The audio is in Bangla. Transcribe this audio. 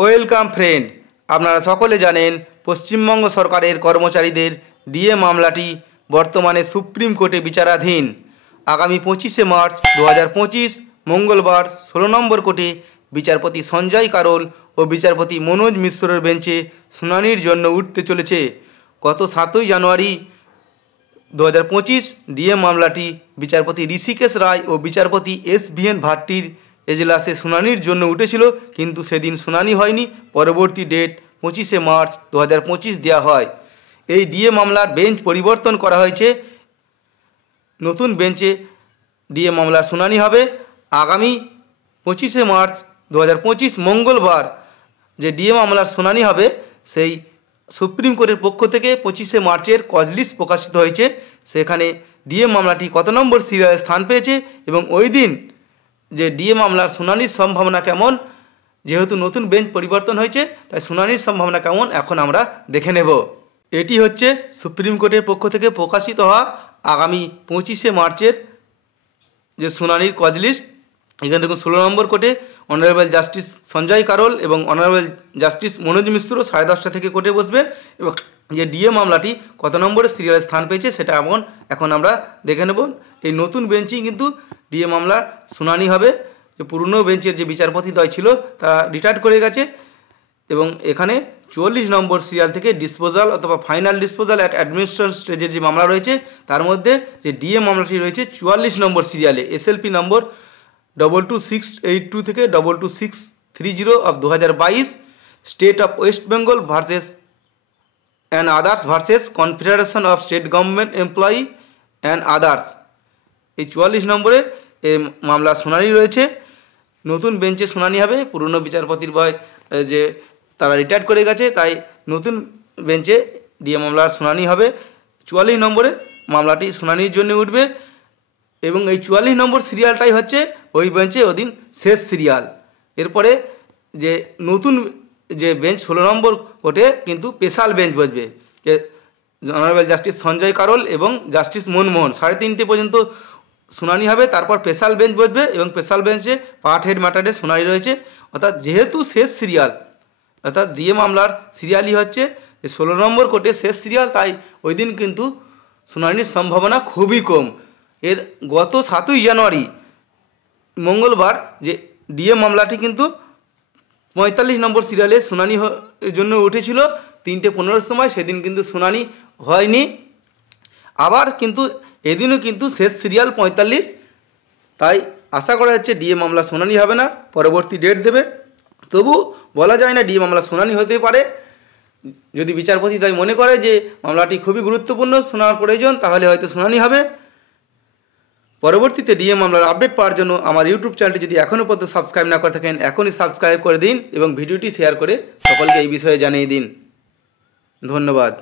ওয়েলকাম ফ্রেন্ড, আপনারা সকলে জানেন পশ্চিমবঙ্গ সরকারের কর্মচারীদের ডিএ মামলাটি বর্তমানে সুপ্রিম কোর্টে বিচারাধীন। আগামী 25শে মার্চ 2025 মঙ্গলবার 16 নম্বর কোর্টে বিচারপতি সঞ্জয় কারোল ও বিচারপতি মনোজ মিশ্রের বেঞ্চে শুনানির জন্য উঠতে চলেছে। গত 7ই জানুয়ারি 2025 ডিএ মামলাটি বিচারপতি ঋষিকেশ রায় ও বিচারপতি SVN ভাট্টির এজলাসে শুনানির জন্য উঠেছিল, কিন্তু সেদিন শুনানি হয়নি। পরবর্তী ডেট 25শে মার্চ 2025 দেওয়া হয়। এই ডিএ মামলার বেঞ্চ পরিবর্তন করা হয়েছে। নতুন বেঞ্চে ডিএ মামলার শুনানি হবে আগামী 25শে মার্চ 2025 মঙ্গলবার। যে ডিএ মামলার শুনানি হবে সেই সুপ্রিম কোর্টের পক্ষ থেকে 25শে মার্চের কজ লিস্ট প্রকাশিত হয়েছে। সেখানে ডিএ মামলাটি কত নম্বর সিরিয়ালে স্থান পেয়েছে এবং ওই দিন যে ডিএ মামলার শুনানির সম্ভাবনা কেমন, যেহেতু নতুন বেঞ্চ পরিবর্তন হয়েছে তাই শুনানির সম্ভাবনা কেমন এখন আমরা দেখে নেব। এটি হচ্ছে সুপ্রিম কোর্টের পক্ষ থেকে প্রকাশিত হওয়া আগামী 25শে মার্চের যে শুনানির কজ লিস্ট। এখানে দেখুন 16 নম্বর কোর্টে অনারেবল জাস্টিস সঞ্জয় কারোল এবং অনারেবল জাস্টিস মনোজ মিশ্র 10:30টা থেকে কোর্টে বসবে এবং যে ডিএ মামলাটি কত নম্বরের সিরিয়ালে স্থান পেয়েছে সেটা এখন আমরা দেখে নেব। এই নতুন বেঞ্চেই কিন্তু ডিএ মামলার শুনানি হবে। যে পুরনো বেঞ্চের যে বিচারপতিদ্বয় ছিল তারা রিটায়ার্ড করে গেছে এবং এখানে 44 নম্বর সিরিয়াল থেকে ডিসপোজাল অথবা ফাইনাল ডিসপোজাল অ্যাট অ্যাডমিনিস্ট্রেশন স্টেজের যে মামলা রয়েছে তার মধ্যে যে ডিএ মামলাটি রয়েছে 44 নম্বর সিরিয়ালে, SLP নম্বর 22682 থেকে 22630 of 2022, state of West Bengal versus and others versus confederation of state government employee and others. এই 44 নম্বরে এই মামলার শুনানি রয়েছে। নতুন বেঞ্চে শুনানি হবে। পুরনো বিচারপতির ভয় যে তারা রিটায়ার্ড করে গেছে, তাই নতুন বেঞ্চে ডিএ মামলার শুনানি হবে। 44 নম্বরে মামলাটি শুনানির জন্য উঠবে এবং এই 44 নম্বর সিরিয়ালটাই হচ্ছে ওই বেঞ্চে ওদিন শেষ সিরিয়াল। এরপরে যে নতুন যে বেঞ্চ 16 নম্বর কোর্টে কিন্তু স্পেশাল বেঞ্চ বসবে। অনারেবল জাস্টিস সঞ্জয় কারোল এবং জাস্টিস মনমোহন 3:30 পর্যন্ত শুনানি হবে। তারপর স্পেশাল বেঞ্চ বসবে এবং স্পেশাল বেঞ্চে পার্ট হেড ম্যাটারের শুনানি রয়েছে। অর্থাৎ যেহেতু শেষ সিরিয়াল, অর্থাৎ ডিএ মামলার সিরিয়ালই হচ্ছে 16 নম্বর কোর্টে শেষ সিরিয়াল, তাই ওই দিন কিন্তু শুনানির সম্ভাবনা খুবই কম। এর গত 7ই জানুয়ারি মঙ্গলবার যে ডিএ মামলাটি কিন্তু 45 নম্বর সিরিয়ালে শুনানি জন্য উঠেছিল 3:15 সময়, সেদিন কিন্তু শুনানি হয়নি। আবার কিন্তু এদিনও কিন্তু শেষ সিরিয়াল 45, তাই আশা করা যাচ্ছে ডিএ মামলা শুনানি হবে না, পরবর্তী ডেট দেবে। তবু বলা যায় না ডিএ মামলা শুনানি হতে পারে। যদি বিচারপতি তাই মনে করে যে মামলাটি খুবই গুরুত্বপূর্ণ, শোনার প্রয়োজন, তাহলে হয়তো শুনানি হবে। পরবর্তীতে ডিএ মামলার আপডেট পাওয়ার জন্য আমার ইউটিউব চ্যানেলটি যদি এখনও পর্যন্ত সাবস্ক্রাইব না করে থাকেন এখনই সাবস্ক্রাইব করে দিন এবং ভিডিওটি শেয়ার করে সকলকে এই বিষয়ে জানিয়ে দিন। ধন্যবাদ।